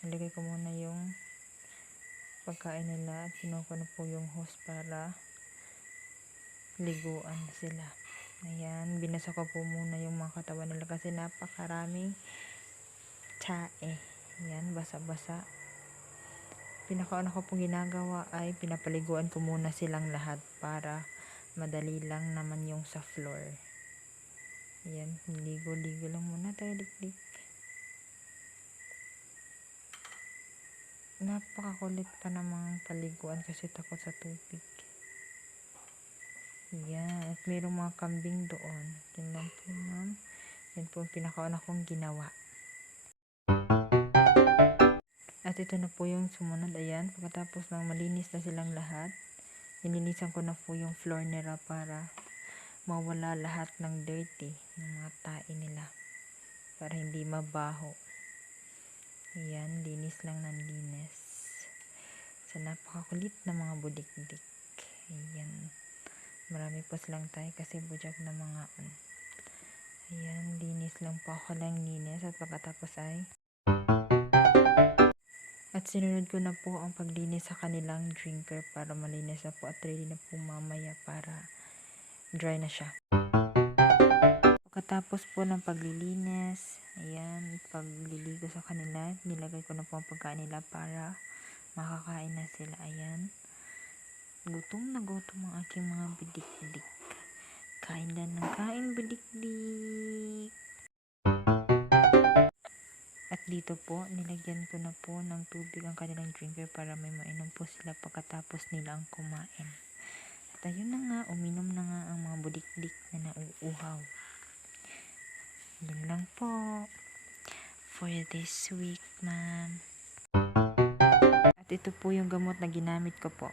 Nilagay ko muna yung pagkain nila at kinuha ko na po yung hose para liguan sila. Ayan, binasa ko po muna yung mga katawan nila kasi napakaraming tsae. Ayan, basa-basa. Pinakauna ko pong ginagawa ay pinapaliguan ko muna silang lahat para madali lang naman yung sa floor. Ayan, ligo-ligo lang muna tayo, lik-lik. Napakakulit pa namang paliguan kasi takot sa tubig. Ayan, at mayroong mga kambing doon. Tingnan po, ma'am. Yan po ang pinakauna kong ginawa. At ito na po yung sumunod. Ayan, pagkatapos ng malinis na silang lahat, nilinisan ko na po yung floor nila para mawala lahat ng dirty ng mga tae nila. Para hindi mabaho. Ayan, linis lang ng linis. Sa napakakulit na mga budik-dik. Ayan. Marami pa silang tayo kasi bujag na mga ayan, linis lang po ako lang linis at pagkatapos ay at sinunod ko na po ang paglinis sa kanilang drinker para malinis na po at ready na po mamaya para dry na siya. Pagkatapos po ng paglilinis, ayan, pagliligo sa kanila, nilagay ko na po ang pagkain nila para makakain na sila. Ayan, gutom na gutom ang aking mga bidik-bidik. Kain lang ng kain, bidik-dik. At dito po, nilagyan ko na po ng tubig ang kanilang drinker para may mainom po sila pagkatapos nilang kumain. At ayun na nga, uminom na nga ang mga budik-dik na nauuhaw. Yun lang po for this week, ma'am. At ito po yung gamot na ginamit ko po.